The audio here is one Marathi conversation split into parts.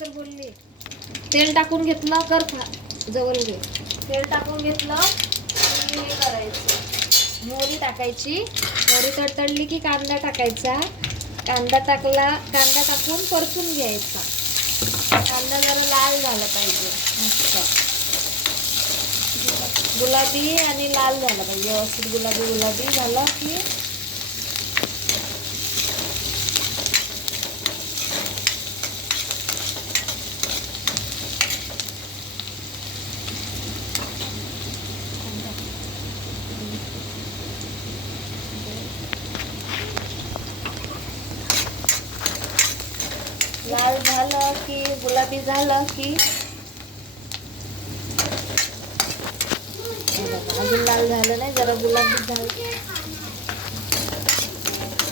तर बोलली तेल टाकून घेतलं कर जवळ घे. तेल टाकून घेतलं की हे करायचं. मोहरी टाकायची. मोहरी तडतडली की कांदा टाकायचा. कांदा टाकला कांदा टाकून परतून घ्यायचा. कांदा जरा लाल झाला पाहिजे. मस्त. गुलाबी आणि लाल झाला पाहिजे. व्यवस्थित गुलाबी गुलाबी झालं की लाल झालं की गुलाबी झालं की? अजून लाल झालं नाही जरा गुलाबी झालं.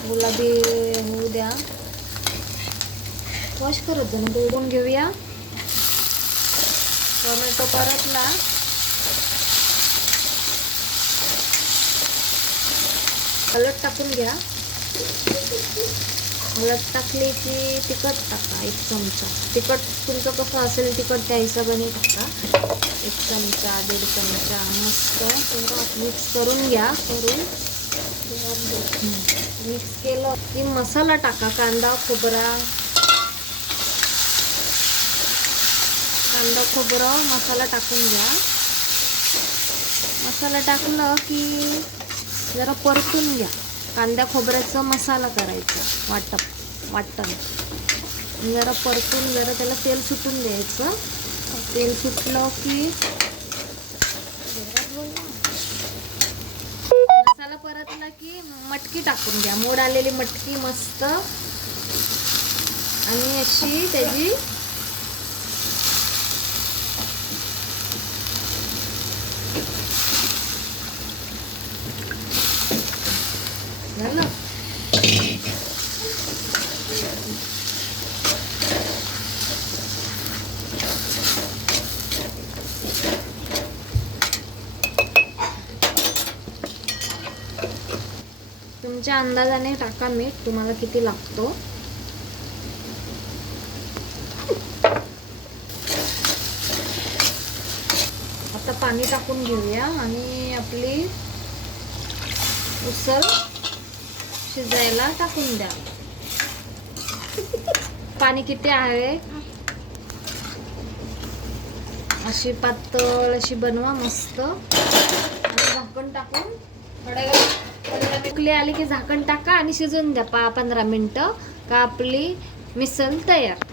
गुलाबी होऊ द्या. वॉश करत जाणं तोडून घेऊया. टोमॅटो परतला. कलर टाकून घ्या. हळद टाकली की तिखट टाका एक चमचा. तिखट तुमचं कसं असेल तिखट त्या हिशोबाने टाका. एक चमचा दीड चमचा मस्त थोडं मिक्स करून घ्या करून मिक्स केलं की मसाला टाका कांदा खोबरा. कांदा खोबरं मसाला टाकून घ्या. मसाला टाकलं की जरा परतून घ्या. कांद्या खोबऱ्याचा मसाला करायचा वाटप वाटण. जरा परतून जरा त्याला तेल सुटून द्यायचं. तेल सुटलं की मसाला परतला की मटकी टाकून घ्या. मोड आलेली मटकी मस्त. आणि अशी त्याची झालं? तुमच्या अंदाजाने टाका मीठ तुम्हाला किती लागतो? आता पाणी टाकून घेऊया आणि आपली उसळ शिजायला टाकून द्या. पाणी किती आहे? अशी पातळ अशी बनवा मस्त. आणि झाकण टाकून थोड्या वेळ पंधरा आली की झाकण टाका आणि शिजून द्या. पा पंधरा मिनटं का आपली मिसळ तयार.